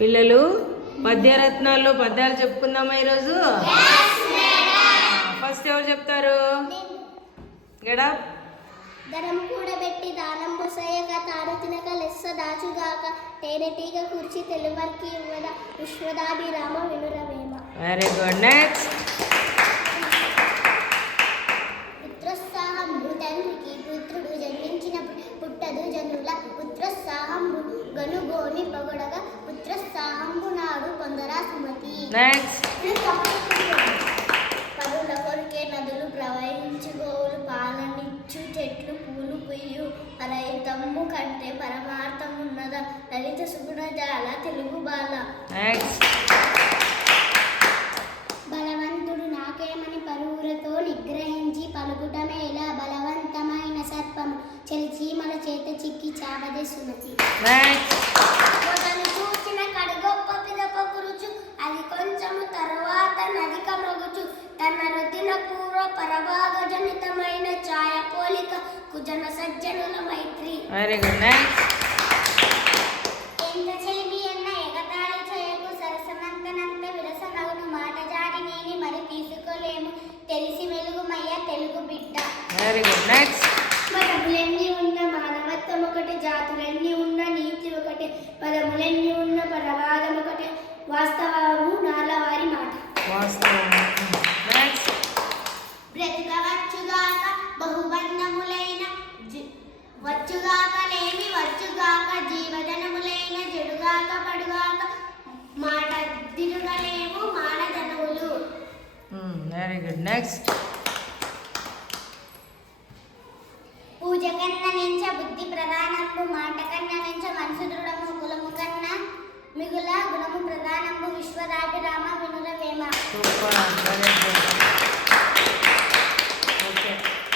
పిల్లలు పద్యరత్నాల్లో పద్యాలు చెప్పుకుందామా ఈరోజు? ఫస్ట్ ఎవరు చెప్తారు? గడా ధనం కూడబెట్టి దానం బొసయ్యక తాను తినక లెస్స దాచుగాక తేనెటీగ కుర్చి తెలువర్కి ఇవ్వద విశ్వదాభిరామ వినురవేమ. Very good. నెక్స్ట్. పుత్రోత్సాహంబు తండ్రికి పుత్రుడు జన్మించినప్పుడు పుట్టదు జనుల పుత్రోత్సాహంబు గనుగోని పొగడగా పుత్రోత్సాహంబు నాడు పొందరా సుమతి. నెక్స్ట్. పరుల కొరికే నదులు ప్రవహించు గోవులు పాలనిచ్చు చెట్లు పూలు పుయ్యు పరహితము కంటే పరమార్థమున్నదా లలిత సుగుణ జాల తెలుగు బాల. నెక్స్ట్. బలవంతుడు నాకేమని పరువులతో నిగ్రహించి పలుకుటమేలా బలవంతమైన సర్పము చెలిచీమల చేత చిక్కి చావదే సుమతి. నెక్స్ట్. మొదలు చూసిన కడుగొప్ప పిదప కురుచు అది కొంచెము తరువాత నదిక మృగుచు తన రుదిన పూర్వ పరభాగ జనితమైన ఛాయ పోలిక కుజన సజ్జనుల మైత్రి. Very good. నెక్స్ట్. ఎంత చెలిమి అన్న ఎగతాళి చేయకు సరసనంతనంత విరసనగును మాట జారి నేని మరి తీసుకోలేము తెలిసి మెలుగుమయ్య తెలుగు బిడ్డ. Very good. నెక్స్ట్. మతములెన్ని ఉన్న మానవత్వం ఒకటి జాతులెన్ని ఉన్న నీతి ఒకటి పదములెన్ని ఉన్న పరవాదం ఒకటి వాస్తవము నాలవారి మాట. వాస్తవం. నెక్స్ట్. బ్రతికవచ్చుగాక బహుబంధములైన వచ్చుగాక లేమి వచ్చుగాక జీవజనములైన జడుగాక పడుగాక మాట తిరుగలేము మానధనువులు. Very good. నెక్స్ట్. పూజ కన్నా నించ బుద్ధి ప్రధానంబు మాట కన్నా నించ మనసు దృఢము కులము కన్నా మిగుల గుణము ప్రధానంబు విశ్వదాభిరామ వినురవేమ. సూపర్. వెరీ